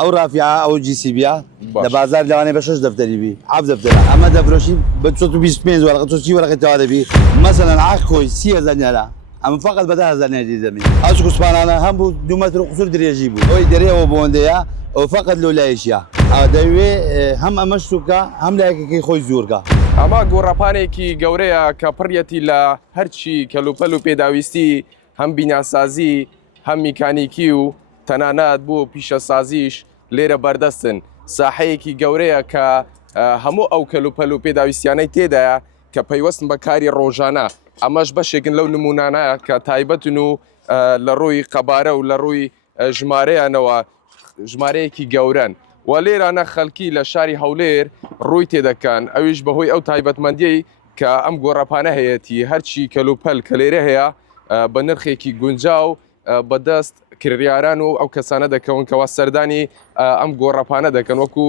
او رافعه او جي سي بي باش. لبازار لواني بشش دفتري بي عب دفتر اما دفروشي بتصوت 25 ورقه تصوت ورقه توالي بي مثلا عاكوي سي زنيلا اما فقط بدها زنيلا زمي اشكو سبحان الله هم دو متر قصور دري يجيبوا هو دري وبونديا وفقط لو لايشيا داوي هم امشتوكا هم لايكي خوي زوركا ئەمە گۆڕەپانێکی گەورەیە کە پڕەتی لە هەرچی کەلوپەل و پێداویستی هەم بیناسازی هەم میکانیکی و تەنانەت بۆ پیشەسازیش لێرە بەردەستن ساحەیەکی گەورەیە کە هەموو ئەو کەلوپەل و پێداویستیانەی تێدایە کە پەیوەستن بە کاری ڕۆژانە ئەمەش بەشێکن لەو نمونانە کە تایبەتن و لە ڕووی قەبارە و لە ڕووی ژمارەیانەوە ژمارەیەکی گەورەن و لێرانە خەڵکی لە شاری هەولێر ڕووی تێدەکەن ئەویش بەهۆی ئەو تایبەتمەندیەی کە ئەم گۆڕەپانە هەیەی هەرچی کەلوپەل کە لێرە هەیە بە نرخێکی گونجاو بەدەست کردیاران و ئەو کەسانە دەکەون کەوا سەردانی ئەم گۆڕەپانە دەکەن وەکو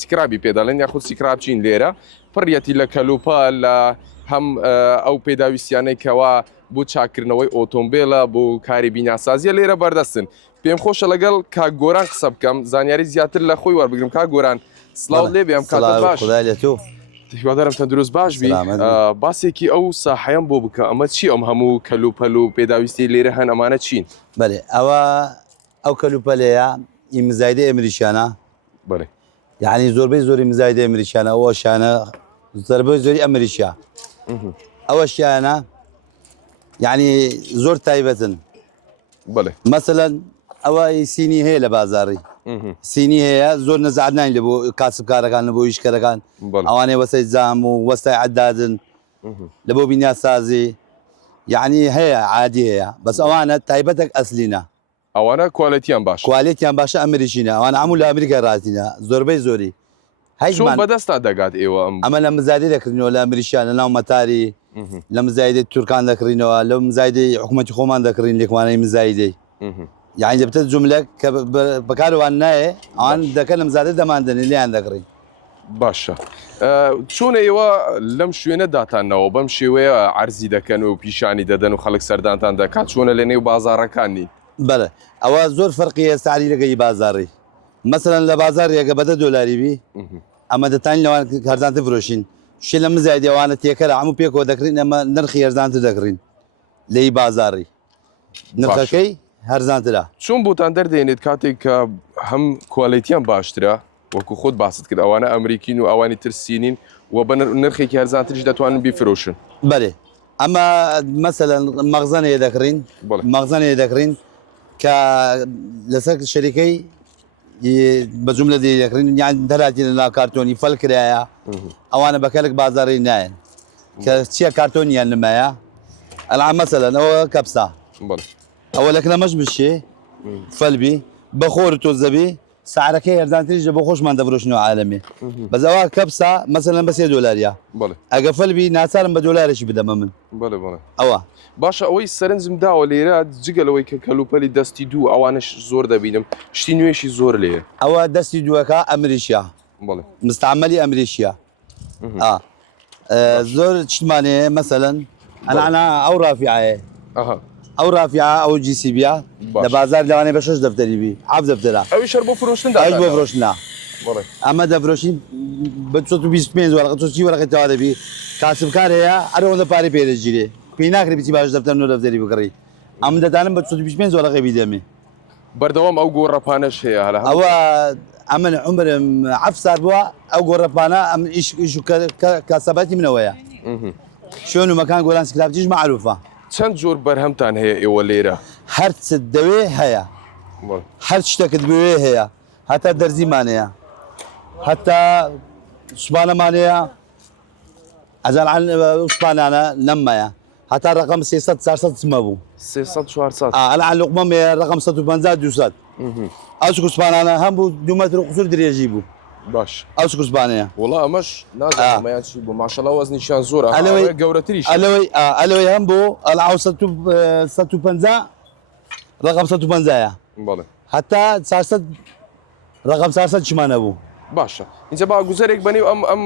سیکرابی پێدەڵێن یاخود سیکراب چین لێرە پڕەتی لە کەلوپەل لە هەم ئەو پێداویستیانەی کەوا بۆ چاکردنەوەی ئۆتۆمبیلە بۆ کاری بیناسازیە لێرە بەردەستن پێم خۆشە لەگەڵ کاک گۆران قسە بکەم زانیاری زیاتر لە خۆی وەربگرم کاک گۆران سلااو لێ بێم کاتت باش هیوادارم تەندروست باش بی باسێکی ئەو ساحەیەم بۆ بکە ئەمە چی ئەم هەموو کەلوپەل و پێداویستی لێرە هەن ئەمانە چین بەێ ئەو کەلوپەلەیە ئیمزایدە ئەمریشانە بڵێ یعنی زۆربەی زۆری مزایدە ئەمریشانە ئەوە شانە زۆربەی زۆری ئەمریشیا ئەوە شیانە یعنی زۆر تایبەتن بڵێ مەسەلەن ئەوە سینی هەیە لە بازاڕی سینی هەیە زۆر نەزعات نین لە بۆ کاسبکارەکان لە بۆ ئیشکەرەکان ئەوانەیە وەسەی جام و وەستای عەدادن لە بۆ بیناسازی یعنی هەیە عادی هەیە بەس ئەوانە تایبەتێک ئەسلینە ئەوانە کوالەتیان باش کوالێتیان باشە ئەمریشینە ئەوانە هەموو لە ئەمریکا ڕاتینە زۆربەی زۆری چۆن بەدەستا دەگات ئێوە ئەمە لە مزادی دەکردنەوە لە ئەمریشیان لە ناو مەتاری لە مزایدەی تورکان دەکڕینەوە لەو مزایدەی حکوومەتی خۆمان دەکڕین لێکوانەی مزایدەی یعنی دەبتە جملە کە بەکارەوان نایە ئەوان دەکەن لە مزادە دەماندنی لیان دەکڕین باشە چۆن ئێوە لەم شوێنە داتانەوە بەم شێوەیە عەرزی دەکەن و پیشانی دەدەن و خەڵک سەردانتان دەکات چۆنە لە نێو بازاڕەکانی بەڵێ ئەوە زۆر فەرقیە سعری لەگەی بازاڕی مەسەلەن لە بازارێکە بەدە دۆلاری بی ئەمە دەتانی لەوان هەرزانتر فرۆشین شێ لە مزایدی ئەوانە تێکەرە هەموو پێکەوە دەکرین ئەمە نرخی هەرزانتر دەکڕین لەی بازاڕی نرخەکەی هەرزانترە چۆن بۆتان دەردێنێت کاتێک کە هەم کوالیتیان باشترە وەکو خۆت باست کرد ئەوانە ئەمریکین و ئەوانی ترسینین و بە نرخێکی هەرزانتریش دەتوانن بیفرۆشن بەێ ئەمە مەسەلەن مەغزانەیە دەکڕین مەغزانەیە دەکڕین کە لەسەر شەریکەی بە جملە دی دەکڕین یان دەراتی لە کارتۆنی فەلکرایە ئەوانە بەکەلک بازاڕی نایەن کە چییە کارتۆنیان نمایە ئەلان مەسەلەن ئەوە کەپسا ئەوە لەکە لەمەش بشێ فەلبی بەخۆر تۆ زەبی سعرەکەی هەرزانتریش بۆ خۆشمان دەفرۆشنەوە عالەمی بەزەوا کەپسا مەسەلەن بە 3 دۆلاریە ئەگە فەلبی ناچارم بە دۆلارێکی بدەمە من ئەوە باشە ئەوەی سەرنجم داوە لێرە جگەلەوەی کە کەلوپەلی دەستی دوو ئەوانش زۆر دەبینم شتی نوێشی زۆر لێە ئەوە دەستی دووەکە ئەمریشیا مستعمەلی ئەمریشیا زۆر چمانەیە مەسەلەن ئەنا ئەو ڕافعەیە ئەو ڕافعە ئەو جی سی بی لە بازار لەوانەیە بە 6 دەفتەری بی عەب دەفتەرە ئەویش بۆ فرۆشتن بۆ فرۆشتنا ئەمە دەفرۆشین بە 25 وەرقە چی وەرقی تەوا دەبی کاسبکار هەیە ئەرەوەندە پارەی پێدەگیرێ پێی ناکرێ بچی باش دەفتەر نۆ دەفتەری بکڕی ئەم دەدانم بە 25 وەرقی بیدەمێ بەردەوام ئەو گۆڕەپانەش هەیە ئەوە ئەمن عمرم 7 سال بووە ئەو گۆڕەپانە ئەم ئیش کاسەبەتی منەوەیە شوێن و مەکان گۆران سکرابتیش معروفە چەند جۆر بەرهەمتان هەیە ئێوە لێرە هەر چ دەوێ هەیە هەر شتێکت بوێ هەیە هەتا دەرزیمانەیە هەتا سوپانەمانەیە ئەجان سوپانانە لەممەیە هەتا ڕقم 300 400 چمە بوو 300 ئەلان لوقمەمێ ڕقم 150 200 ئەو سوپانانە هەم بوو 2 مەتر قوسور درێژی بوو باش ئەو سوپانەیە وڵا ئەمەش نازانمەیان چی بوو ماشەڵڵا وەزنیشیان زۆرە گەورەتریش ئەلەوەی هەم بۆ ئەلعاو 150 ڕقم 150ە هەتا 400 ڕقم 400 چمانە بوو باشە اینجا با گوزارێک بەنێو ئەم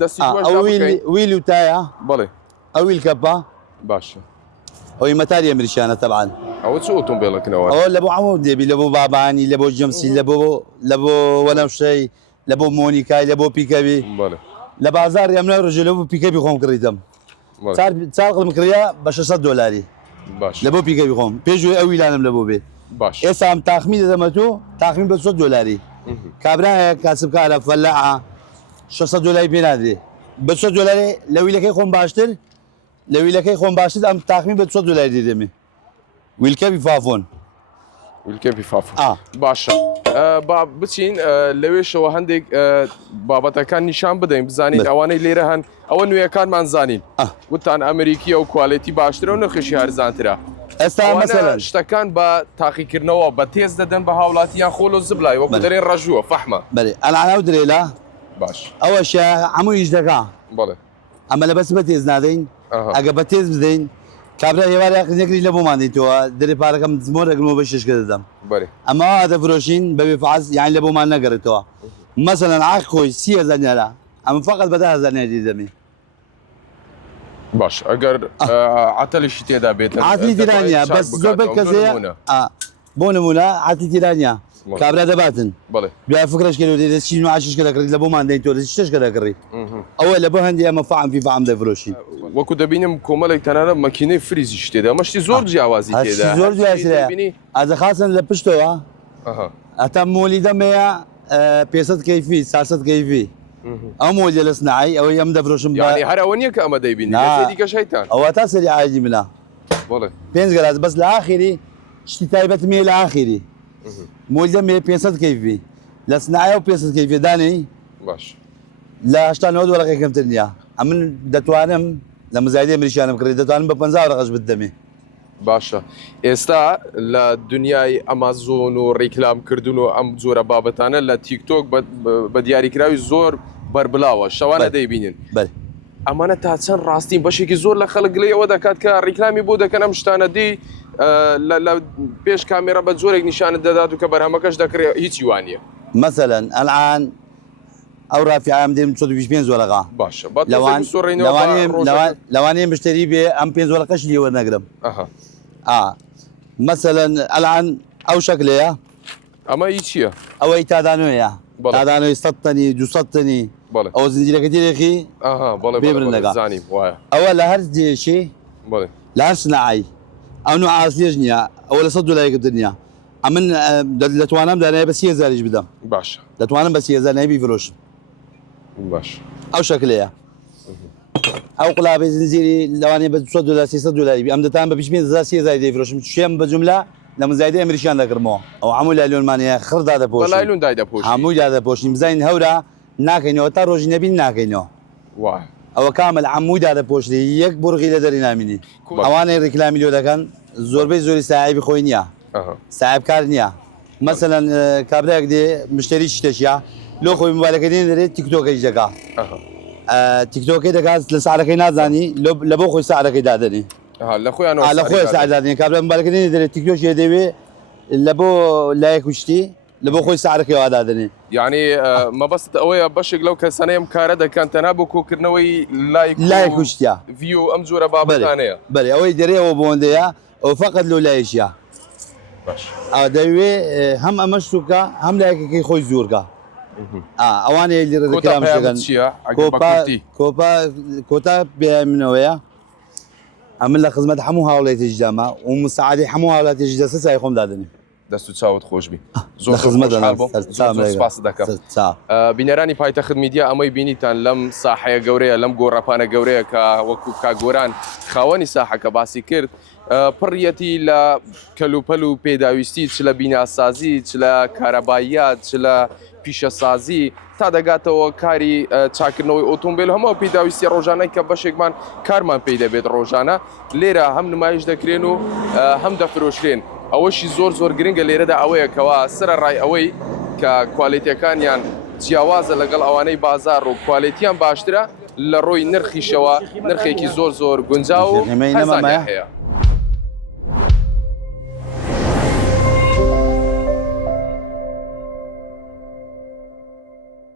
دەستی ویل وتایە بەڵێ ئەویل کەپە باشە ئەوەی مەتاری ئەمریکیانە تەبعاً ئەوە چ ئۆتۆمبیلەکەنەوە ئەوە لە بۆ هەموو دێبی لە بۆ بابانی لە بۆ جەمسی لە بۆ وەنەوشەی لە بۆ مۆنیکای لە بۆ پیکەوی بەڵێ لە بازار ئەمە ڕژێ لە بۆ پیکەوی خۆم کڕیتم چار قڵم کڕیا بە 600 دلاری باش لە بۆ پیکەوی خۆم پێشوی ئەوی لانم لە بۆ بێ باش ئێستا ئەم تاخمی دەدەمە تۆ تاخمی بە 100 دلاری کابراایە کاسبکارە فەلاعە 600 دلاری پێ نادرێ بە 100 دلاری لە ویلەکەی خۆم باشتر لە ویلەکەی خۆم باشتر ئەم تاخمی بە 100 دلاری دێدەمێ ویلکەوی فافۆن ویلکەپی فاف باشە با بچین لەوێشەوە هەندێک بابەتەکان نیشان بدەین بزانین ئەوانەی لێرە هەن ئەوە نوێیەکانمان زانین وتان ئەمریکی ئەو کوالێتی باشترە و نرخیشی هەرزانترە ئێستا مەسەلەن شتەکان بە تاقیکردنەوە بە تێز دەدەن بە هاوڵاتیان خۆل و زبلای وەکو دەرێن ڕەژووە فەحمە بەێ ئەلاناو درێلا باش ئەوەش هەموو ئیش دەکا بەڵێ ئەمە لە بەس بە تێز نادەین ئەگە بە تێز بدەین کابرا هێوارەکەی لە بۆماندەیتەوە دەرێ پارەکەم زمۆرەگرمەوە بە ششکە دەدەم ئەمە دەفرۆشین بەبێ فعاز یان لە بۆمان نەگەڕێتەوە مەسەلەن عاق خۆی 30,000 نیارە ئەمە فقط بە 10,000 نیاری دەمێ باش ئەگەر عتەلیشی تێدا بێت عاتلی تیرانیا بەس زۆربەی کەسەیە بۆ نمونە عاتلی تیرانیا کابرا دەباتن دوای فکرش کرد دێت چی عاششکە دەکڕیت لە بۆمان دەین تۆ شتشکە دەکڕی ئەوە لە بۆ هەندی ئەمە فعام فی فعام دەفرۆشین وەکو دەبینم کۆمەڵێک تەنانە مەکینەی فریزیش تێدا مەشتی زۆر جیاوازی تێدا زۆر جیاسرە ئازەخاسن لە پشتەوە ئەتا مۆلی دەمەیە 500 کەیفی 400 کەیفی ئەو مۆلی لە سنعی ئەوەی ئەم دەفرۆشم هەر ئەوە نییە کە ئەمە دەیبین دیکە شەیتان ئەوە تا سەری عادی منە 5 گەلاس بەس لە ئاخری شتی تایبەت مێ لە ئاخری مۆلی دەمێ 500 کەیفی لە سنعی و 500 کەیفی دانەی باش لە 89 وەرەقەی کەمتر نییە ئەمن دەتوانم لە مزایدی ئەمریکیانم کڕی دەتوانم بە 50 وەرەقەش بدەمێ باشە ئێستا لە دنیای ئەمازۆن و ڕیکلامکردن و ئەم جۆرە بابەتانە لە تیکتۆک بە دیاریکراوی زۆر بەربلاوە شەوانە دەیبینن ئەمانە تا چەند ڕاستین بەشێکی زۆر لە خەڵک لێ ئەوە دەکات کە ڕیکلامی بۆ دەکەن ئەم شتانە دی لە پێش کامێرە بە زۆرێک نیشانت دەدات و کە بەرهەمەکەش دەکرێت هیچی وانە مەسەلەن ئەلعان ئەو ڕافیام دێم 25 وەرەقا باشە لەوانەیە مشتری بێ ئەم 5 وەرەقەش لێوە نەگرم مەسەلەن ئەلعان ئەو شەکلەیە ئەمە هی چییە؟ ئەوەی تادانۆیە تادانۆی 100 تەنی 200 تەنی ئەو زنجیرەکە تێرێکی بێبرن لەگا ئەوە لە هەر دێشێ لە هەر سنعی ئەو نوع ئاسلێژ نییە ئەوە لە 100 دلاری دنیا ئەمن دەتوانم دانای بە 30,000 بدەم باش دەتوانم بە 30,000 نایبی فرۆشم باش ئەو شەکلەیە ئەو قوڵابی زنجیری لەوانەیە بە 200 دلار 300 دلاری ئەم دەتان بە 20,000 دەیفرۆشم شێم بە جوملا لە مزایدەی ئەمریکیان دەکڕمەوە ئەو هەموو لایلۆنمانەیە خڕدا دەپۆشین هەمووی دادەپۆشین بزانین هەورە ناکەینەوە تا ڕۆژی نەبین ناکەینەوە ئەوە کامل هەمووی دادەپۆشی یەک بڕغی لە دەری نامینی ئەوانەی ڕیکلامی لێ دەکەن زۆربەی زۆری ساحیبی خۆی نییە ساحب کار نییە مەسەلەن کابراەک دێ مشتری شتێکیە لۆ خۆی موبایلەکە دێن دەرێت تیکتۆکەی دەکا تیکتۆکەی دەکات لە ساعەکەی نازانی لە بۆ خۆی ساعەکەی دادنی لە خۆیان لە خۆی ساعدادنی کابرا موبایلەکە دێن دەرێت تیکتۆکێ دەوێ لە بۆ لایەک کوشتی لە بۆ خۆی ساعەکەی وادادنی یعنی مەبەست ئەوەیە بەشێک لەو کەسانەیەم کارە دەکەن تەنها بۆ کۆکردنەوەی لای کوشتیا ڤیو ئەم جۆرە بابەتانەیە بەێ ئەوەی دەرێەوە بۆندەیە ئەو فقط لۆ لایەشیە دەوێ هەم ئەمە شتوکە هەم لایەکەکەی خۆی زۆرگە ئەوانەیە لێرە دەکرام دەگەن کۆتا بێمنەوەیە ئەمن لە خزمەت هەموو هاوڵێتێکی داما و مساعدی هەموو هاوڵاتێکی دەسە سای خۆم دادنی دەست و چاوت خۆشبی زۆر خزمەت دەکەم بینەرانی پایتەخت میدیا ئەمەی بینیتان لەم ساحەیە گەورەیە لەم گۆڕەپانە گەورەیە کە وەکو کاگۆران خاوەنی ساحەکە باسی کرد پڕیەتی لە کەلوپەل و پێداویستی چ لە بیناسازی چ لە کارەباییات چ لە پیشەسازی تا دەگاتەوە کاری چاکردنەوەی ئۆتۆمبیل هەموو پێداویستی ڕۆژانەی کە بەشێکمان کارمان پێی دەبێت ڕۆژانە لێرە هەم نمایش دەکرێن و هەم دەفرۆشرێن ئەوەشی زۆر گرنگە لێرەدا ئەوەیە کەوا سرە ڕای ئەوەی کە کوالیتیەکانیان جیاوازە لەگەڵ ئەوانەی بازار و کوالیتیان باشترە لە ڕۆی نرخیشەوە نرخێکی زۆر گونجاو و هەیە